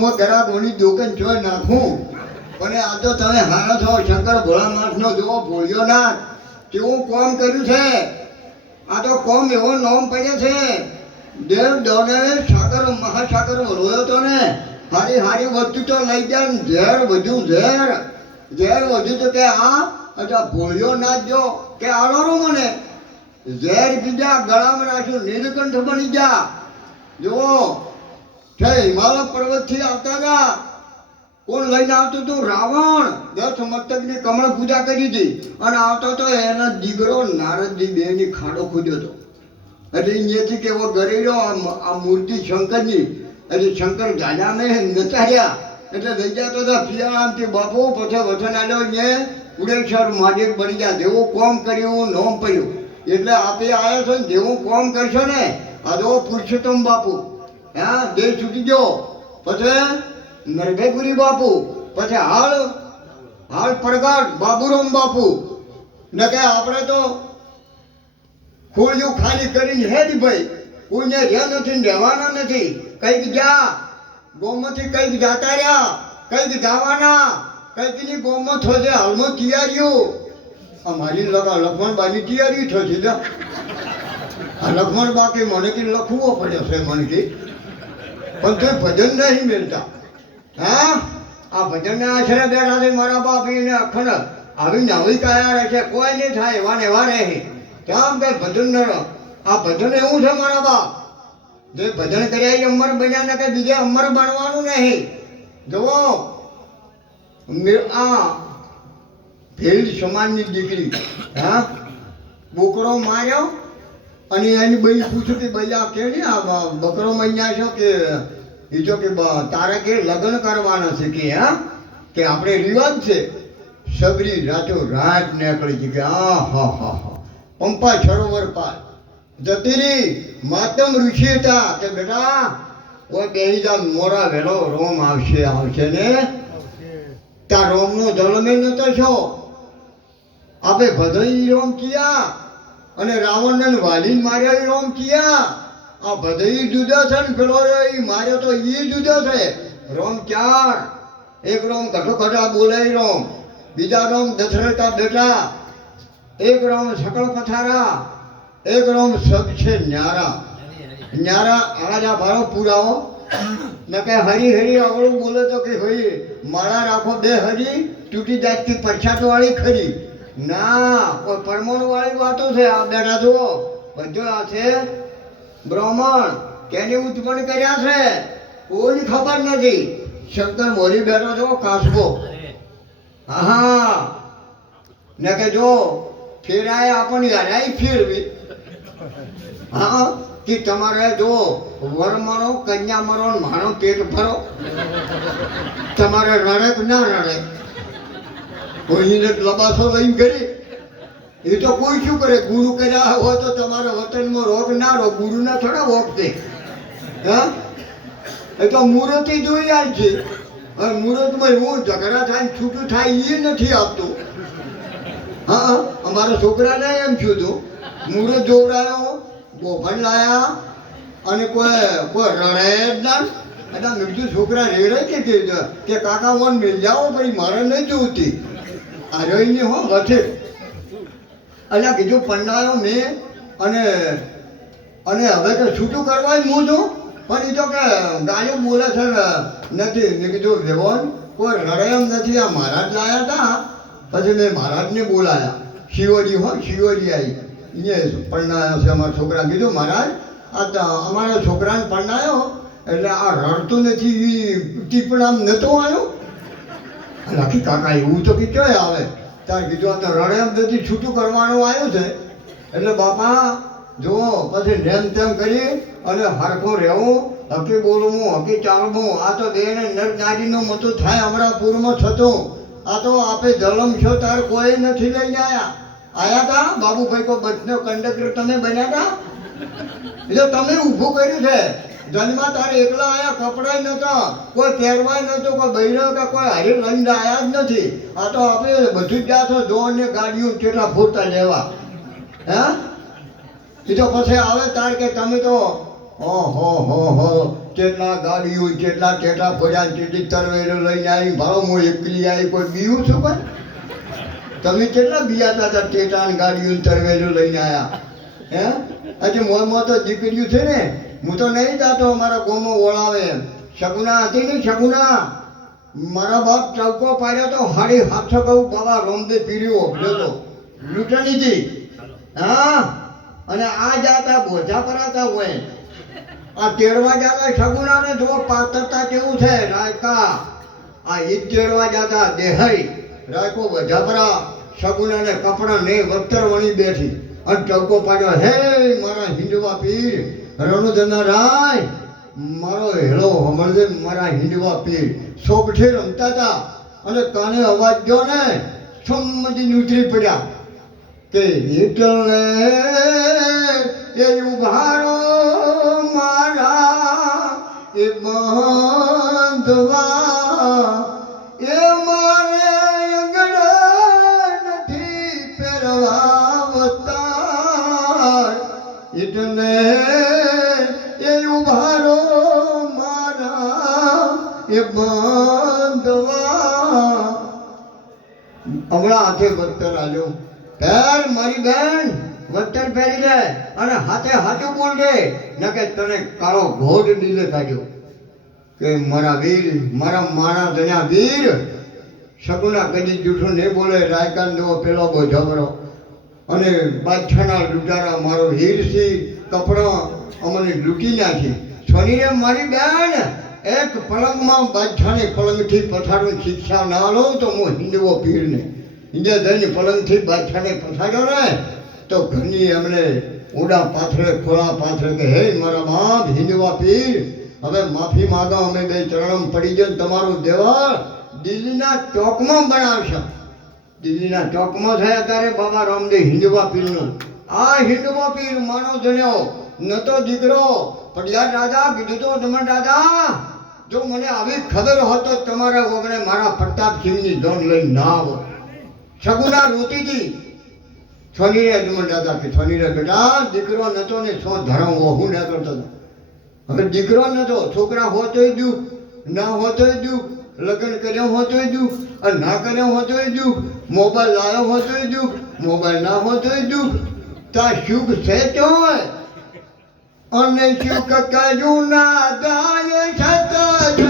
હું ઘરા કોની દુકાન જોઈ નાખું. પણ આ તો તમે હારા છો. શંકર ભોળાનાથનો જોવો ભોળ્યો ના કેવું કોમ કર્યું છે. આ તો કોમ એવો નોમ પડ્યો છે. દેવ દોને સાગર મહાસાગર રોયો તો ને હારી હારી વસ્તુ તો લઈ જાય ને ઝેર વધ્યું ઝેર વધ્યું તો કે અચ્છા ભોળ્યો ના જો કે આલો મને ઝેર પીજા ગળામાં રાખ્યું નીલકંઠ બની જા. જુઓ છે હિમાલય પર્વતથી આવતા હતા. કોણ લઈને આવતું હતું? રાવણ. 10 મસ્તકની કમળ પૂજા કરી હતી અને આવતો તો એનો દીકરો નારદજી બેની ખાડો ખોદ્યો હતો. એટલે અહીંયાથી કેવો ગરેડો આ મૂર્તિ શંકરની. એટલે શંકર જાજાને નચાર્યા એટલે લઈ જતો હતા પિયાળામથી બાપુ. પછી વચન આવ્યો અહીંયા ઉડેશ્વર મહાદેવ બની ગયા. જેવું કોમ કર્યું નોમ પડ્યું. એટલે આપે આવ્યા છો ને જેવું કોમ કરશો ને આ જો પુરુષોત્તમ બાપુ હા દેહ છૂટી ગયો. પછી નરભેપુરી બાપુ. પછી હાલ પ્રગટ બાબુરામ બાપુ. ને કે આપણે તો ખોળિયું ખાલી કરીને હેડ ભાઈ કોઈને રહ્યા નથી રહેવાના નથી. કંઈક જા ગોમાંથી કંઈક જાતા રહ્યા કંઈક જવાના કંઈકની ગોમાં થશે હાલમાં તૈયારીઓ. અમારી લક્ષ્મણબાની તૈયારી થશે. આ લક્ષ્મણબા કે મને કે લખવો પડ્યો છે મને કે પણ તો ભજન નહીં મેળતા. હા આ ભજનને આશરે બેઠા છે મારા બાપ એને અખંડ આવીને આવી કયા રહે છે. કોઈ નહીં થાય એવા ને એવા રહે. કેમ કે ભજન આ ભજન એવું છે મારા બાપ જે ભજન કર્યા એ અમર બન્યા ને કે બીજે અમર બનવાનું નહીં. જુઓ આ ભેલ સમાજની દીકરી હા બોકરો માર્યો અને એની બઈ પૂછ્યું કે ભાઈ આ કે આ બકરો મહિના છો કે એ જો કે તારે કે લગ્ન કરવાના છે કે હા કે આપણે રિવાજ છે. સબરી રાતો રાત નીકળી છે કે હા પંપા સરોવર પાર જતી રહી. માતમ ઋષિ હતા કે બેટા કોઈ બેહી જા મોરા વેલો રોમ આવશે ને ત્યાં રોમનો જન્મે નતો છો. આપે ભદઈ રોમ કિયા અને રાવણને વાલીને માર્યો રોમ કિયા. આ ભદઈ જુદો છે ને પેલો માર્યો તો એ જુદો છે. રોમ 4. એક રોમ કઠોકઠા બોલે રોમ. બીજા રોમ દશરથા બેટા. એક રોમ સકળ પથારા. એક રોમ સબ છે ન્યારા આજા ભારો પુરાવો ન કે હરી હરી અવળું બોલે તો કે ભાઈ માળા રાખો બે હરી તૂટી જાતથી પરછાટ વાળી ખરી ના કોઈ પરમાણુ વાળી વાતો છે. આ બેઠા જુઓ બધો આ છે બ્રાહ્મણ કેને ઉત્પન્ન કર્યા છે કોઈ ખબર નથી. શંકર મોરી બેઠો છો કાસબો. હા ને કે જો ફેરાય આપણને હરાય ફેરવી. હા કે તમારે જો વર મરો કન્યા મરો મારો પેટ ભરો તમારે રડે કે ના રડે. કોઈને લબાસો લઈને કરી એ તો કોઈ શું કરે. ગુરુ કર્યા હોય તો તમારા વતનમાં રોગ ના રોગ ગુરુના થોડા રોગ છે. હા એ તો મુહૂર્ત જોઈ આવે છે. હવે મુહૂર્તમાં એવું ઝઘડા થાય છૂટું થાય એ નથી આપતું. હા અમારા છોકરાને એમ થયું હતું મુહૂર્ત જોવડાયો ગોફણ લાયા અને કોઈ રડે જ ના. એટલે મેં કીધું છોકરા રેડે કે કાકા વન મિલ જાઓ પછી મારે નહીં જોતી આ રહીને હો વચ્ચે. એટલે કીધું પંડાયો મેં અને હવે કે છૂટું કરવા જ હું છું પણ એ તો કે ગાયો બોલે છે નથી. મેં કીધું ભેગોન કોઈ રડે એમ નથી. આ મહારાજ લાયા હતા પછી મેં મહારાજને બોલાયા. શિવરી શિવરી આવી અહીંયા પરણાયો છે અમારા છોકરા. કીધું મહારાજ આ અમારા છોકરાને પરણાયો એટલે આ રડતું નથી એ ટીપણામ નહોતો આવ્યો. રાખી કાકા એવું તો કે ક્યાંય આવે ત્યારે કીધું આ તો રડે એમ નથી છૂટું કરવાનું આવ્યું છે. એટલે બાપા જુઓ પછી જેમ તેમ કરી અને હરખું રહેવું હકી બોલવું હકી ચાલવું. આ તો બેને નર નારીનું મતું થાય અમરાપુરમાં થતું. આ તો આપે જલમ છો તાર કોઈ નથી લઈને આયા હતા. બાબુભાઈ કોઈ બસનો કંડક્ટર તમે બન્યા હતા એટલે તમે ઊભું કર્યું છે. જન્મા તારે એકલા આયા કપડાય નહોતા કોઈ પહેરવાય નહોતું કોઈ બૈરો કે કોઈ હારી લઈને આયા જ નથી. આ તો આપણે બધું જ ગયા છો જોન ને ગાડીઓ કેટલા ફૂટતા લેવા. હે એ તો પછી આવે તાર કે તમે તો હો કેટલા ગાડીઓ કેટલા ટેટા પડ્યા કેટલી તરવેલો લઈને આવી ભાવ હું એકલી આવી કોઈ બીયું છું કોઈ તમે કેટલા બિયાતા હતા ટેટા ને ગાડીઓ તરવેલો લઈને આવ્યા હે આજે મોરમાં તો દીકરીઓ છે ને હું તો નહીં જાતો અમારા ગામમાં ઓળાવે શગુના હતી ને શગુના મારા બાપ ચૌકો પાડ્યો તો 750 કહું બાબા રોમદે પીર્યો તો લૂંટણી હતી હા અને આ જાતા બોધા પરાતા હોય આ તેડવા જાતા શગુના ને જો પાતરતા કેવું છે રાયકા આ ઈદ તેડવા જાતા દેહાઈ રાયકો બોધા શગુના ને કપડા ને વસ્ત્ર વણી બેઠી અને ચૌકો પાડ્યો હે મારા હિંદવા પીર રણુદના રાય મારો હેળો હમણદે મારા હિંદવા પીર સોપઠે રમતા હતા અને કાને અવાજ ગયો ને સંમતિ ઉતરી પડ્યા કે એટલે એ ઉભારો મારા એ બાંધવા એ મારે અંગડા નથી પહેરવાવતા એટલે એ ઉભારો મારા એ બાંધવા હમણાં હાથે વસ્ત્ર આલ્યો બેન મારી બેન વસ્ત્ર પહેરી દે અને હાથે હાથું બોલ દે ન કે તને કાળો ઘોડ ડીલે કાઢ્યો કે મારા વીર મારા માણા ધન્યા વીર શગુના કદી જૂઠું નહીં બોલે રાયકાન જેવો પેલો બોધવરો અને બાદશાહના લૂંટારા મારો હીરથી કપડાં અમને લૂંટી નાખી સોનીને મારી બેન એક પલંગમાં બાદશાહને પલંગથી પછાડવાની શિક્ષા ના લો તો હું હિંદવો પીરને હિંદે દઈને પલંગથી બાદશાહને પછાડ્યો ને તો ઘરની એમણે ઓડા પાથરે ખોળા પાથરે કે હે મારા બાપ હિંદવા પીર હવે માફી માગો અમે બે ચરણમ પડી જાય તમારું દેવળ દિલ્હીના ચોકમાં બનાવશે દિલ્હીના ચોકમાં થયા ત્યારે બાબા રામદેવ હિંદવા પીરનું આ હિંદવા પીર માનો જણ્યો ન તો દીકરો પડિયાર રાજા કીધું તો તમે દાદા જો મને આવી ખબર હોત તો તમારા વગરે મારા પ્રતાપસિંહની ધન લઈને ના આવો શગુના રોતી હતી છોનીરે જમણ દાદા કે છોનીરે બેટા દીકરો નતો ને છો ધર્મ હું ના કરતો હતો હવે દીકરો નતો છોકરા હોતોય દુઃખ ના હોતોય દુઃખ લગ્ન કર્યો હોતોય દુઃખ અને ના કર્યો હોતોય દુઃખ મોબાઈલ લાવ્યો હોતોય દુઃખ મોબાઈલ ના હોતોય દુઃખ તા સુખ છે ચોય અને સુખ કયું ના દાય છતાં